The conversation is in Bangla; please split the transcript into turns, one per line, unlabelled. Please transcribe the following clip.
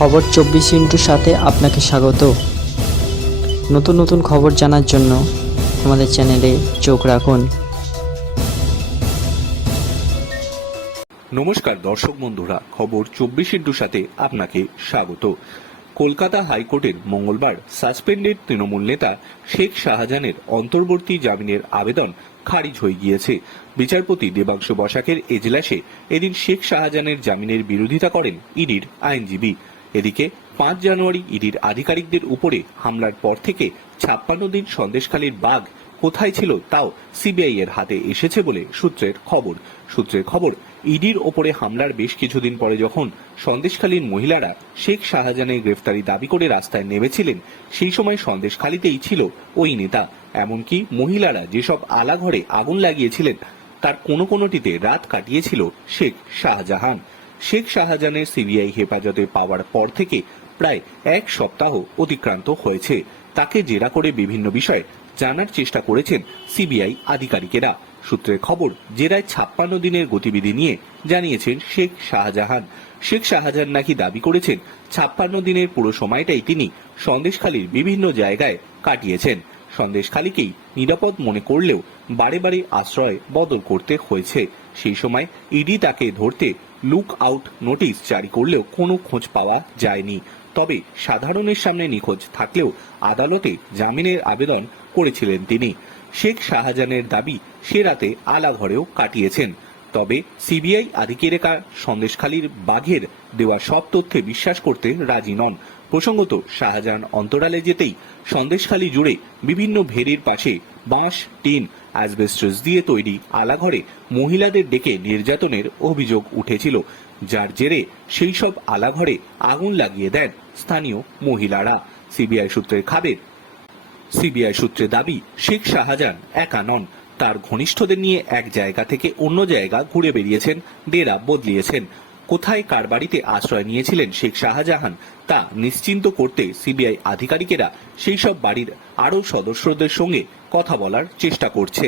খবর চব্বিশ ইন্টুর সাথে আপনাকে স্বাগত। নতুন নতুন খবর জানার জন্য আমাদের চ্যানেলে চোখ রাখুন।
নমস্কার দর্শক বন্ধুরা, খবর চব্বিশ ইন্টুর সাথে আপনাকে স্বাগত। কলকাতা হাইকোর্টের মঙ্গলবার সাসপেন্ডেড তৃণমূল নেতা শেখ শাহজাহানের অন্তর্বর্তী জামিনের আবেদন খারিজ হয়ে গিয়েছে। বিচারপতি দেবাংশু বসাকের এজলাসে এদিন শেখ শাহজাহানের জামিনের বিরোধিতা করেন ইডির আইনজীবী। এদিকে পাঁচ জানুয়ারি ইডির আধিকারিকদের উপরে হামলার পর থেকে ছাপ্পান্ন দিন সন্দেশখালীর বাঘ কোথায় ছিল তাও সিবিআই এর হাতে এসেছে বলে সূত্রের খবর। সূত্রের খবর, ইডির ওপরে হামলার বেশ কিছুদিন পরে যখন সন্দেশখালীর মহিলারা শেখ শাহজাহানের গ্রেফতারি দাবি করে রাস্তায় নেমেছিলেন, সেই সময় সন্দেশখালীতেই ছিল ওই নেতা। এমনকি মহিলারা যেসব আলাঘরে আগুন লাগিয়েছিলেন, তার কোনো কোনোটিতে রাত কাটিয়েছিল শেখ শাহজাহান। শেখ শাহজাহানের সিবিআই হেফাজতে পাওয়ার পর থেকে প্রায় এক সপ্তাহ অতিক্রান্ত হয়েছে। তাকে জেরা করে বিভিন্ন বিষয়ে জানার চেষ্টা করেছেন সিবিআই আধিকারিকেরা। সূত্রের খবর, জেরায় ছাপ্পান্ন দিনের গতিবিধি নিয়ে জানিয়েছেন শেখ শাহজাহান। শেখ শাহজাহান নাকি দাবি করেছেন, ছাপ্পান্ন দিনের পুরো সময়টাই তিনি সন্দেশখালীর বিভিন্ন জায়গায় কাটিয়েছেন। সন্দেশখালীকেই নিরাপদ মনে করলেও বারে বারে আশ্রয় বদল করতে হয়েছে। সেই সময় ইডি তাকে ধরতে লুক আউট নোটিশ জারি করলেও কোনো খোঁজ পাওয়া যায়নি। তবে সাধারণের সামনে নিখোঁজ থাকলেও আদালতে জামিনের আবেদন করেছিলেন তিনি। শেখ শাহজাহানের দাবি সে রাতে আলাঘরেও কাটিয়েছেন। তবে সিবিআই আধিকারিকা সন্দেশখালীর বাঘের দেওয়া সব তথ্যে বিশ্বাস করতে রাজি নন। প্রসঙ্গত, শাহজাহান অন্তরালে যেতেই সন্দেশখালী জুড়ে বিভিন্ন ভেরির পাশে বাঁশ, টিন, অ্যাসবেস্টস দিয়ে তৈরি আলাঘরে মহিলাদের ডেকে নির্যাতনের অভিযোগ উঠেছিল, যার জেরে সেই সব আলাঘরে আগুন লাগিয়ে দেন স্থানীয় মহিলারা। সিবিআই সূত্রের খাবের, সিবিআই সূত্রে দাবি, শেখ শাহজাহান একা নন। তার ঘনিষ্ঠদের নিয়ে এক জায়গা থেকে অন্য জায়গা ঘুরে বেরিয়েছেন, ডেরা বদলিয়েছেন। কোথায় কার বাড়িতে আশ্রয় নিয়েছিলেন শেখ শাহজাহান, তা নিশ্চিন্ত করতে সিবিআই আধিকারিকেরা সেই সব বাড়ির আরও সদস্যদের সঙ্গে কথা বলার চেষ্টা করছে।